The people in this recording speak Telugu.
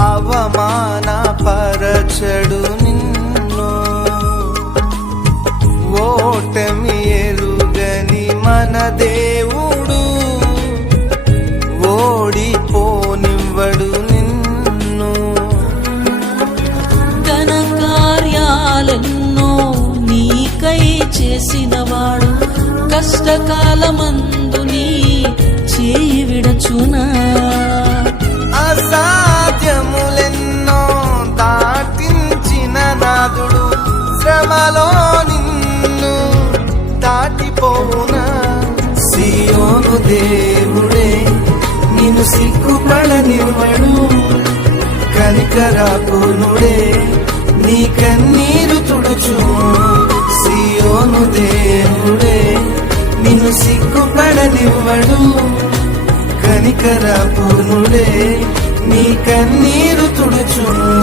అవమానపరచడు నిన్ను. ఓటమి ఎరుగని మన దేవుడు ఓడిపోనివ్వడు నిన్ను. ఘన కార్యాలెన్నో నీకై చేసినవాడు కష్టకాలమందు నీ చేయి విడచునా. అసాధ్యములెన్నో దాటించిన నాదుడు శ్రమలో నిన్ను దాటిపోవునా. సియోను దేవుడే నిన్ను సిగ్గుపడనివ్వడు, కనికరాకునుడే నీ కన్నీరు తుడుచును. సియోను దేవుడే నిన్ను సిగ్గుపడనివ్వడు, కనికరాకునుడే నీ కన్నీరు తుడుచును.